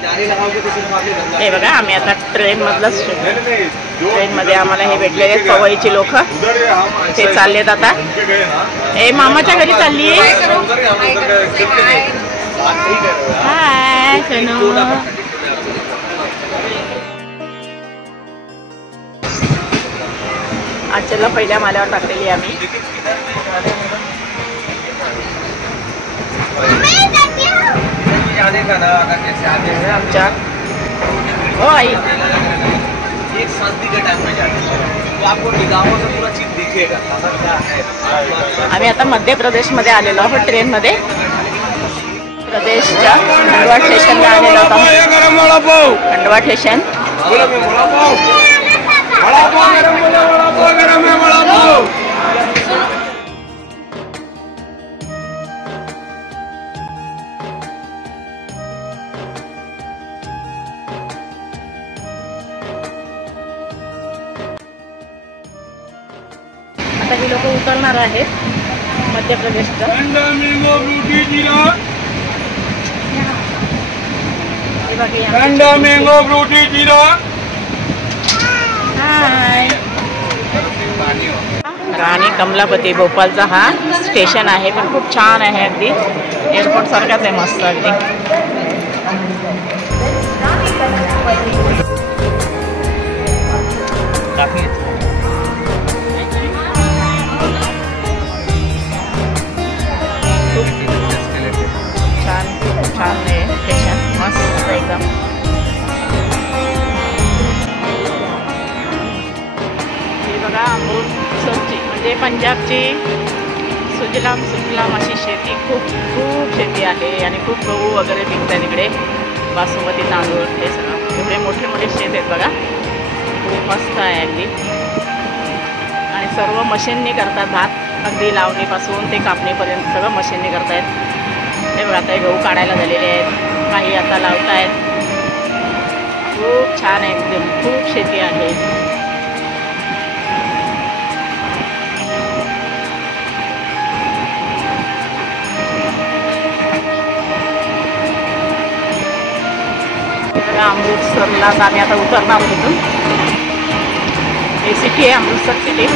हे बघा आम्ही आता ट्रेनमध्ये आम्हाला हे भेटलेले आहेत पवईची लोक. ते चाललेत आता. ए मामाच्या घरी चालली आहे. हाय सोनू. आजच्याला पहिल्या माल्यावर टाकलेली आम्ही. आमच्या हो आई एक शांति के टाइम में जाते हैं तो आपको निगाहों से पूरा चीज दिखेगा क्या है। आम्ही आता मध्य प्रदेशमध्ये आलेलो आहोत ट्रेनमध्ये. प्रदेशच्या खंडवा स्टेशनला आलेलो आहोत. खंडवा स्टेशन. आता ही लोक उतरणार आहेत मध्य प्रदेशचं. राणी कमलापती भोपाळचा हा स्टेशन आहे. पण खूप छान आहे. अगदी एअरपोर्ट सारखाच आहे. मस्त अगदी. छान आहे स्टेशन. मस्त एकदम. हे बघा अमृतसरची म्हणजे पंजाबची सुजलाम सुफलाम अशी शेती. खूप शेती आहे आणि खूप गहू वगैरे पिकतात इकडे. बासमती तांदूळ हे सगळं. एवढे मोठे शेत आहेत बघा. खूप मस्त आहे अगदी. आणि सर्व मशीननी करतात भात. अगदी लावणीपासून ते कापणीपर्यंत सगळं मशीननी करतायत. हे बघा आता गहू काढायला झालेले आहेत. काही आता लावतायत. खूप छान आहे एकदम. खूप शेती आहे. अमृतसरला आम्ही आता उतरणार आहोत. इथून हे सिटी आहे अमृतसर सिटी.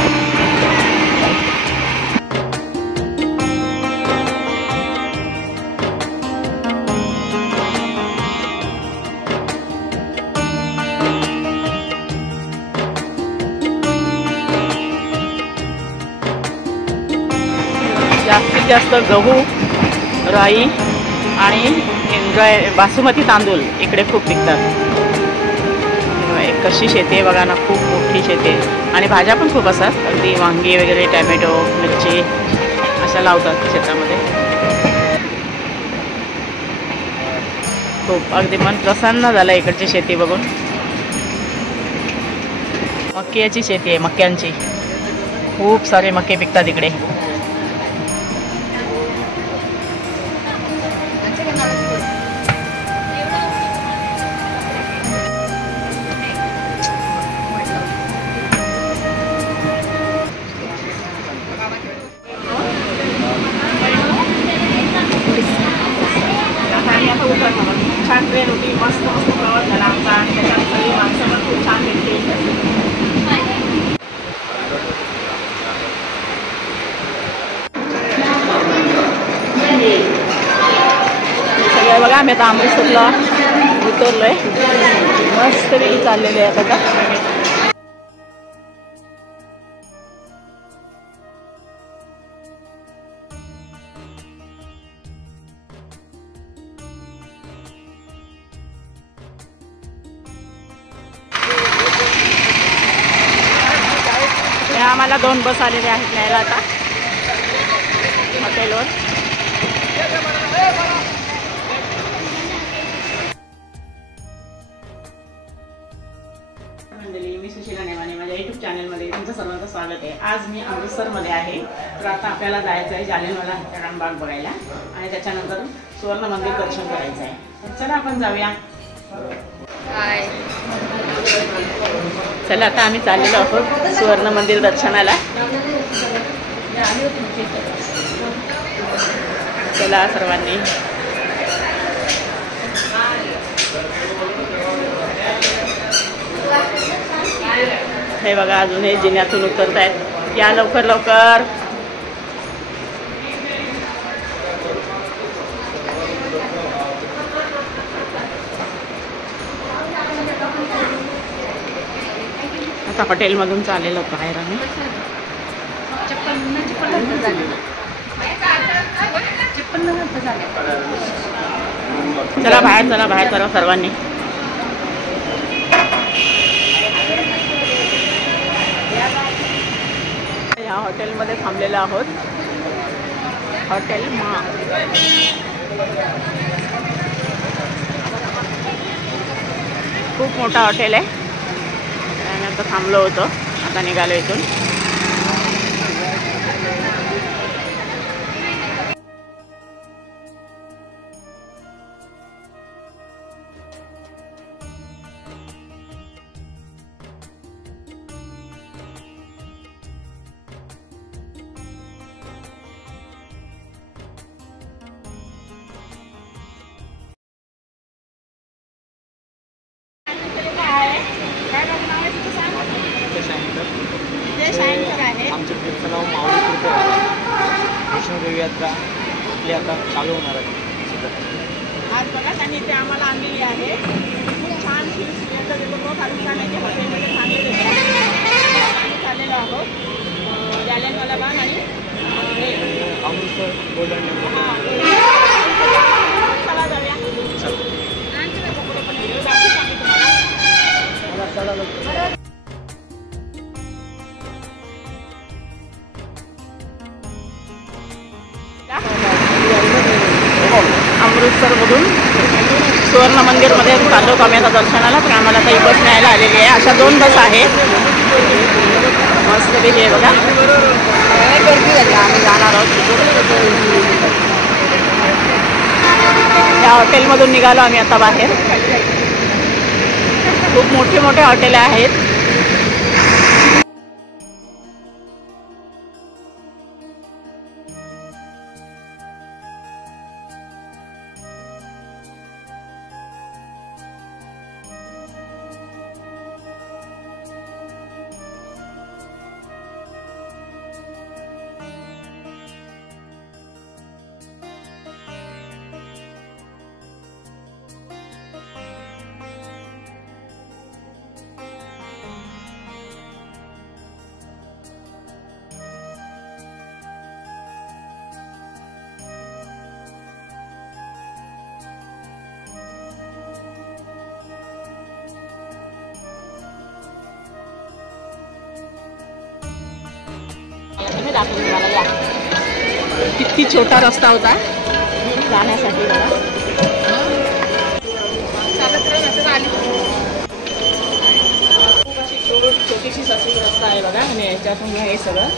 जास्तीत जास्त गहू, राई आणि बासमती तांदूळ इकडे खूप पिकतात. कशी शेती आहे बघा ना. खूप मोठी शेती आहे. आणि भाज्या पण खूप असतात. अगदी वांगी वगैरे, टॅमॅटो, मिरची अशा लावतात शेतामध्ये. खूप अगदी मन प्रसन्न झालं इकडची शेती बघून. मक्याची शेती आहे. मक्यांची खूप सारे मके पिकतात इकडे. छान ट्रेन होती. मस्त प्रवास झाला आमचा. आणि त्याच्यात सगळी माणसं पण खूप छान भेटली. सगळं बघा आम्ही आता अमृतसरला उतरलोय. मस्तपैकी चाललेले आहेत आता. आम्हाला 2 बस आलेले आहेत न्यायला आता हॉटेलवर. मंडळी, मी सुशीला नेमाने माझ्या यूट्यूब चॅनलमध्ये तुमचं सर्वांचं स्वागत आहे. आज मी अमृतसरमध्ये आहे. तर आता आपल्याला जायचं आहे जालियनवाला हत्याकांड बघायला आणि त्याच्यानंतर सुवर्ण मंदिर दर्शन करायचं आहे. चला आपण जाऊया. चला आता आम्ही चाललेलो आहोत सुवर्ण मंदिर दर्शनाला. चला सर्वांनी. हे बघा अजून हे जिन्यातून उतरतायत. या लवकर लवकर. आता हॉटेलमधून चाललेलो बाहेर आम्ही. चला बाहेर, चला बाहेर करा सर्वांनी. या हॉटेलमध्ये थांबलेलो आहोत. हॉटेल मा. खूप मोठा हॉटेल आहे. आम्ही आता थांबलो होतो, आता निघालो इथून. आमच्या ट्रिपचं नाव माऊली ट्रिप आहे. वैष्णोदेवी यात्रा आपली आता चालू होणार आहे. आज बघा त्यांनी इथे आम्हाला आणलेली आहे. खूप छान सुविधा देतो. कारण खाण्याचे हॉटेलमध्ये आम्ही चाललेलो आहोत. जालियनवाला बाग आणि अमृतसर गोल्डन टेम्पल. चला जाऊया. अमृतसरमधून सुवर्ण मंदिरमध्ये चाललो आम्ही आता दर्शनाला. पण आम्हाला काही बस न्यायला आलेली आहे. अशा 2 बस आहेत मस्तपैकी आहे बघा. आम्ही जाणार आहोत. या हॉटेलमधून निघालो आम्ही आता बाहेर. खूप मोठे मोठे हॉटेल आहेत. दाखवून मला या. किती छोटा रस्ता होता जाण्यासाठी. छोटीशी ससून रस्ता आहे बघा. आणि याच्यातून हे सगळं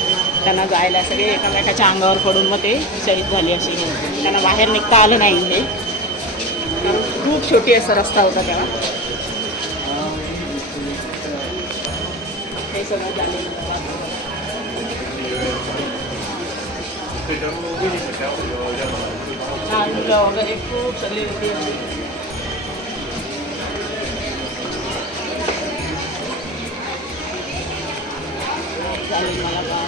त्यांना जायला सगळे एकामेकाच्या अंगावर पडून मग ते शहीद झाली अशी. त्यांना बाहेर निघता आलं नाही. हे खूप छोटी असा रस्ता होता तेव्हा. हे सगळं झालेलं लहान मुलं वगैरे खूप सगळी होती. चालेल मला का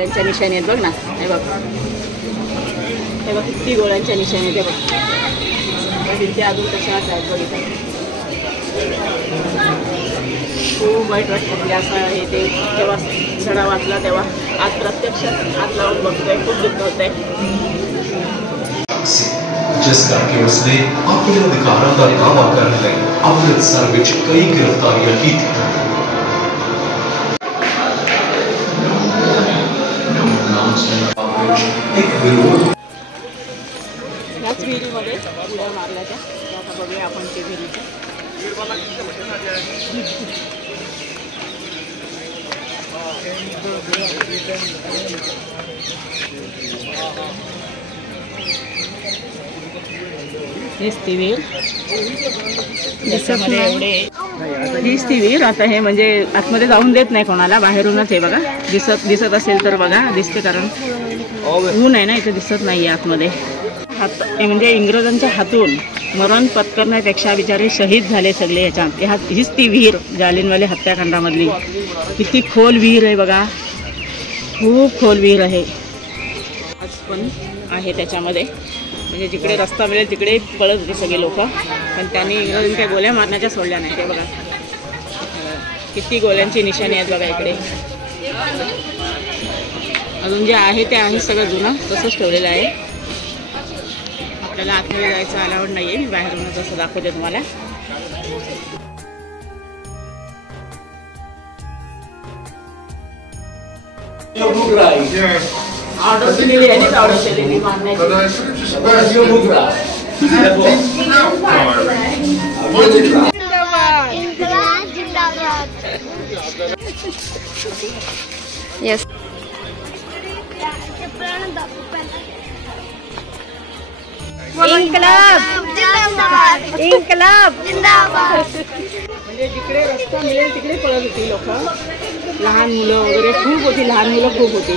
त्यांच्या निशाणी आहेत बघ ना, हे बघ हे बघ किती गोळ्यांच्या निशाणी आहेत, हे बघ तिथे अजून तशाच आहेत बघ इथे. खूप वाईट वाटतं म्हणजे असं हे ते तेव्हा धडा वाचला तेव्हा, आज प्रत्यक्षात हात लावून बघतोय, खूप दुःख होत आहे. जिस करके उसने अपने अधिकारों का दावा करने लगी अमृतसर में कई गिरफ्तारियां की थी। याच विहिरीमध्ये उड्या मारल्या त्या, आता बघूया आपण ते विहिरीचं. हेच ती विहीर, त्याच्यामध्ये एवढे हीच ती विहीर. आता हे म्हणजे आतमध्ये जाऊन देत नाही कोणाला, बाहेरूनच हे बघा दिसत असेल तर बघा, दिसते कारण ऊन आहे ना इथे, दिसत नाही आहे आतमध्ये. हात म्हणजे इंग्रजांच्या हातून मरण पत्करण्यापेक्षा बिचारे शहीद झाले सगळे ह्याच्यात. हीच ती विहीर जालियनवाले हत्याकांडामधली. किती खोल विहीर आहे बघा, खूप खोल विहीर आहे. आज पण आहे त्याच्यामध्ये, म्हणजे जिकडे रस्ता मिळेल तिकडे पळत होते सगळे लोक, पण त्यांनी इंग्रजांनी काही गोळ्या मारण्याच्या सोडल्या नाही. ते बघा किती गोळ्यांची निशाणी आहेत बघा इकडे. अजून जे आहे ते आहे सगळं जुनं तसंच ठेवलेलं आहे. आपल्याला आतमध्ये जायचं अलाउड नाही आहे, मी बाहेरूनच असं दाखवते तुम्हाला. ऑर्डर केलेली आहे, ऑर्डर केलेली मारण्याची. Yes. इन्कलाब इन्कलाब जिंदाबाद. म्हणजे जिकडे रस्ता मिळेल तिकडे पळत होती लोक, लहान मुलं वगैरे खूप होती, लहान मुलं खूप होती.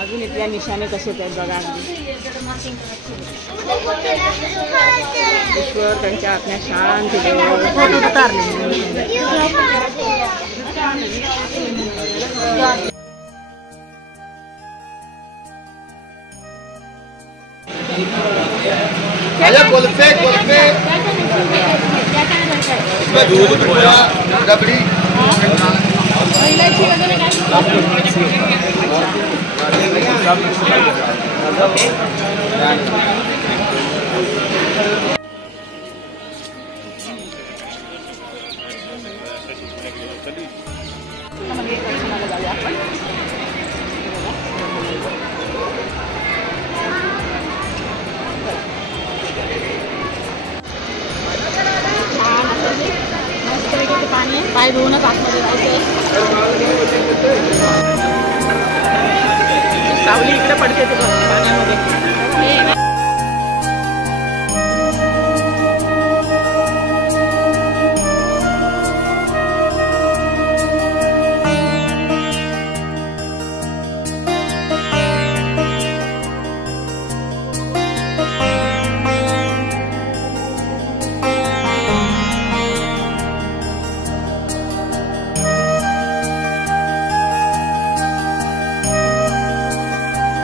अजून इथल्या निशाणे कसे आहेत बघा. ईश्वर त्यांच्या आत्म्या शांती देवो. दूध खोया रबड़ी पाय धुवूनच आतमध्ये जायचंय. सावली इकडे पडते ते पाण्यामध्ये.